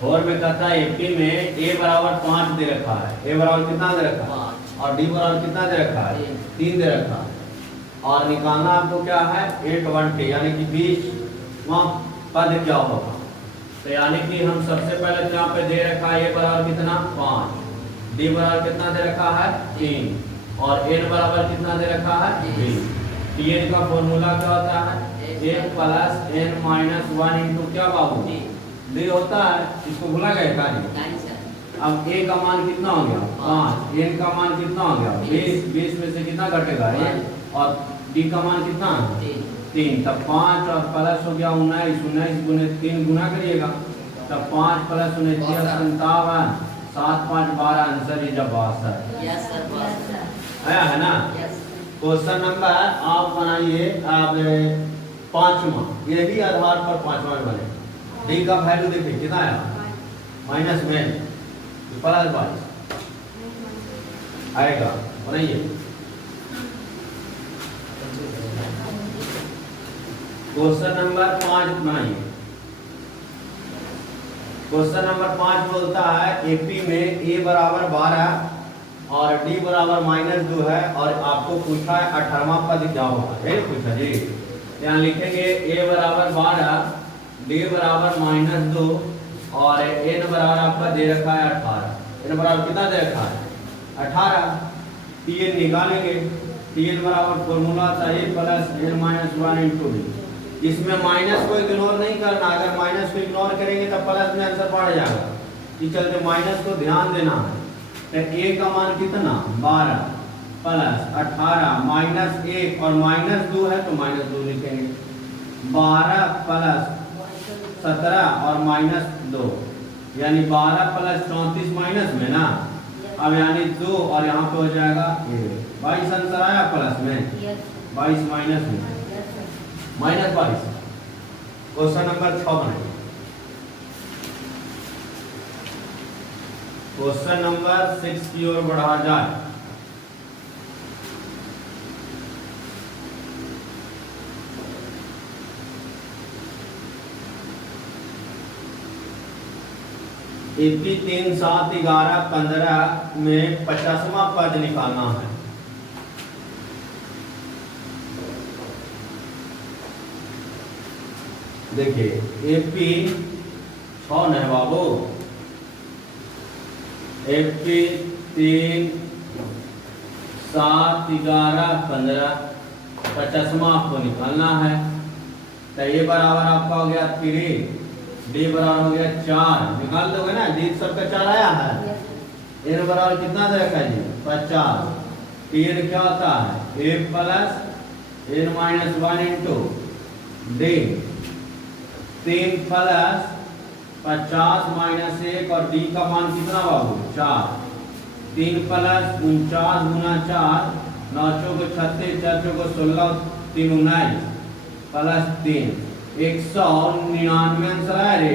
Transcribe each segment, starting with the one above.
Four में कहता है एपी में ए बराबर 5 दे रखा है, ए बराबर कितना दे रखा है, और डी बराबर कितना दे रखा है, 3 दे रखा है। और निकालना आपको क्या है 820, यानी कि 20वां पद क्या होगा। तो यानी कि हम सबसे पहले तो यहाँ पे दे रखा है ए बराबर कितना 5, डी बराबर कितना दे रखा है 3, और एन बराबर कितना दे रखा है 20। टीएन का फॉर्मूला क्या होता है a plus n minus 1 into क्या बाबू डी होता है। इसको भूला गया क्या नहीं? अब ए का मान कितना हो गया 5, एन का मान कितना हो गया 20, 20 में से कितना घटेगा 1, और डी का मान कितना है 3, तब 5 और प्लस हो गया 19, 19 गुने 3 गुना करिएगा, तब 5 प्लस 19 57, 7 5 12, आंसर इज 62 आया है ना। क्वेश्चन नंबर आप बनाइए आप 5वां, ये भी आधार पर 5वां बने। डी का वैल्यू देखिए कितना आया माइनस में प्लस 22 आएगा, बनाइए। क्वेश्चन नंबर 5 बनाइए। क्वेश्चन नंबर 5 बोलता है एपी में ए बराबर 12 और डी बराबर -2 है, और आपको पूछा है 18वां पद क्या होगा, है पूछा जी। यहाँ लिखेंगे ए बराबर 12, डी बराबर -2 और एन बराबर आपका दे रखा है 18। एन बराबर कितना दे रखा है 18। टीएन निकालेंगे, टीएन बराबर फॉर्मूला था a plus n minus 1 into d. इसमें माइनस को इग्नोर नहीं करना, अगर माइनस को इग्नोर करेंगे तो प्लस में आंसर बढ़ जाएगा, इस चलते माइनस को ध्यान देना है। तो ए का मान कितना 12 प्लस 18 माइनस 1 और -2 है तो -2 लिखेंगे, 12 प्लस 17 और -2, यानी 12 प्लस 34 माइनस में ना, अब यानी 2 और यहाँ पे हो जाएगा 22 आंसर आया प्लस में 22 माइनस में -22। क्वेश्चन नंबर 6 बनाइए। क्वेश्चन नंबर 6 की ओर बढ़ा जाए। एपी 3 7 11 15 में 50वां पद निकालना है। देखिए एपी 6 है बाबू, एपी 3 7 11 15 50वां आपको निकालना है। तो ये बराबर आपका हो गया 3, डी बराबर हो गया 4, निकाल दोगे ना, डी सबका 4 आया है। एन बराबर कितना दे रखा है जी 50। टीएन क्या होता है a plus n minus 1 into d, 3 plus 50 minus 1 और डी का मान कितना बाबू 4, 3 प्लस 49 गुना 4, 9 चौको 36, 4 चौको 16, 3 19 प्लस 3 199 आंसर आया रे,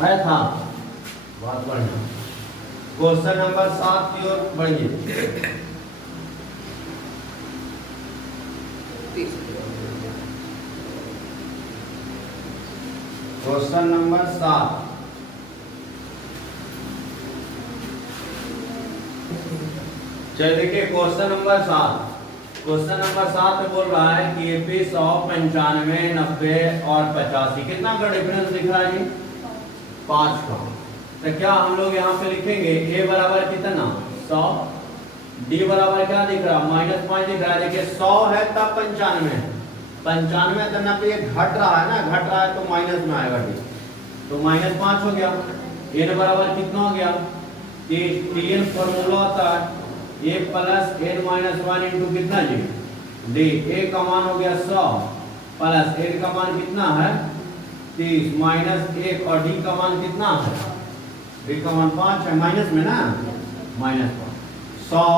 आया था, बहुत बढ़िया। क्वेश्चन नंबर 7 की ओर बढ़िए। क्वेश्चन नंबर 7, चलिए देखिए क्वेश्चन नंबर 7। क्वेश्चन नंबर 7 में बोल रहा है कि एपी 100 95 90 और 85 कितना का डिफरेंस दिख रहा है जी 5 का। तो क्या हम लोग यहाँ पे लिखेंगे ए बराबर कितना 100, डी बराबर क्या दिख रहा -5 दिख रहा है। देखिए 100 है तब 95 95 तो 90 घट रहा है ना, घट रहा है तो माइनस में आएगा डी, तो -5 हो गया। एन बराबर कितना हो गया, टीएन फॉर्मूला होता है a plus n minus 1 into कितना जी डी। ए का मान हो गया 100 प्लस एन का मान कितना है 30 माइनस 1 और डी का मान कितना है, डी का मान 5 है, माइनस में ना -5 100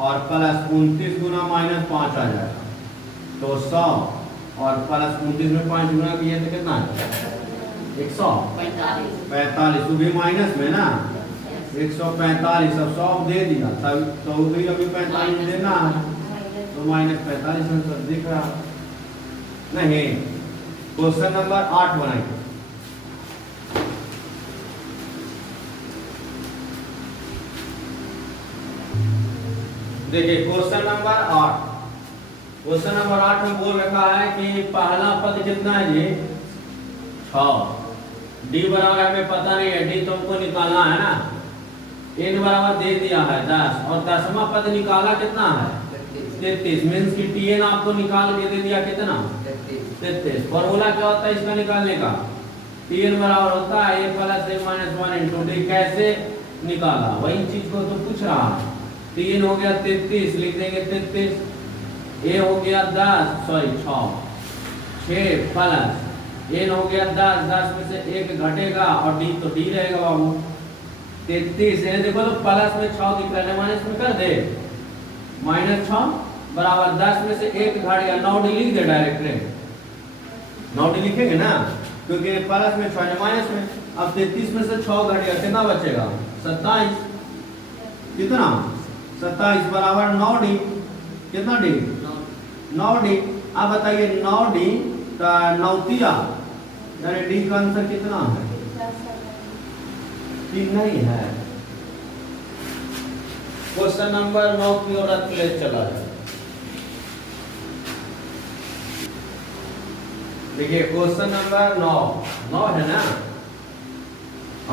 और प्लस 29 गुना -5 आ जाएगा, तो 100 और प्लस 29 में 5 गुना किए तो कितना है 145, तो भी माइनस में ना 145, अब 100 दे दिया तब तो भी अभी 45 देना है, तो -45 आंसर दिख रहा नहीं। क्वेश्चन नंबर 8 बनाइए। देखिए क्वेश्चन नंबर 8, क्वेश्चन नंबर 8 में बोल रखा है कि पहला पद कितना है जी 6, डी बराबर हमें पता नहीं है, डी तुमको निकालना है ना, n बराबर दे दिया है 10 और 10वां पद निकाला कितना है 33, मीन्स कि tn आपको निकाल के दे दिया कितना 33। फॉर्मूला क्या होता है इसका निकालने का, tn बराबर होता है a plus a minus 1 into D. कैसे निकाला वही चीज को तो पूछ रहा है। tn हो गया 33, लिख देंगे 33, a हो गया 10 सॉरी 6 प्लस n हो गया 10 में से 1 घटेगा और d तो d रहेगा बाबू 33 है। देखो तो प्लस में 6 दिख रहा है, माइनस में कर दे, माइनस 6 बराबर 10 में से 1 घट गया 9d लिख दे डायरेक्ट, 9d लिखेंगे ना क्योंकि प्लस में 6 है माइनस में। अब 33 में से 6 घट गया कितना बचेगा 27, कितना 27 बराबर 9d, कितना d 9d। अब बताइए 9d का 9 यानी डी का आंसर कितना है 3 नहीं है। क्वेश्चन नंबर 9 की ओर ले चला जाए। देखिए क्वेश्चन नंबर 9 है ना,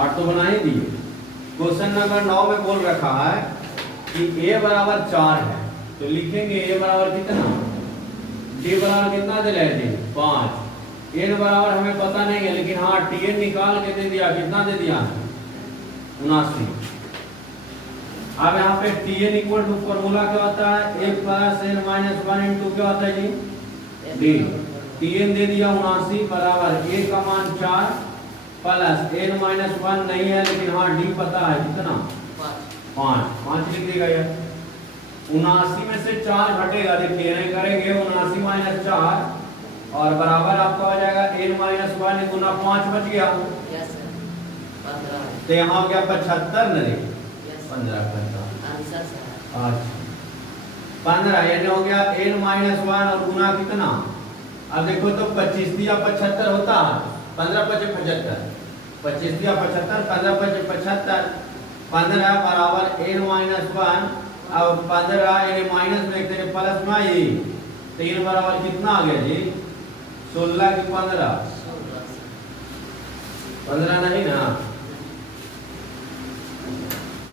8 तो बना ही दिए। क्वेश्चन नंबर 9 में बोल रखा है कि a बराबर 4 है, तो लिखेंगे a बराबर कितना, d बराबर कितना दे रहे थे 5, n बराबर हमें पता नहीं है लेकिन हाँ tn निकाल के दे दिया, कितना दे दिया 79। अब यहाँ पे tn इक्वल टू फॉर्मूला क्या होता है a plus n minus 1 into क्या होता है जी d। tn दे दिया 79 बराबर a का मान 4 प्लस n माइनस 1 नहीं है लेकिन हाँ d पता है कितना 5 लिख देगा यार। 79 में से 4 घटेगा, देखिए नहीं करेंगे 79 माइनस 4 और बराबर आपका हो जाएगा n माइनस 1 गुना 5 बच गया, तो यहाँ हो गया 75 नहीं 15 यानी हो गया n माइनस 1 और गुना कितना। अब देखो तो 25 दिया 75 होता है, 15 पचे 75, 25 दिया 75, 15 पचे 75, 15 बराबर n माइनस 1। अब 15 यानी माइनस में एक प्लस में आई, तो n बराबर कितना आ गया जी 16 की 15 नहीं ना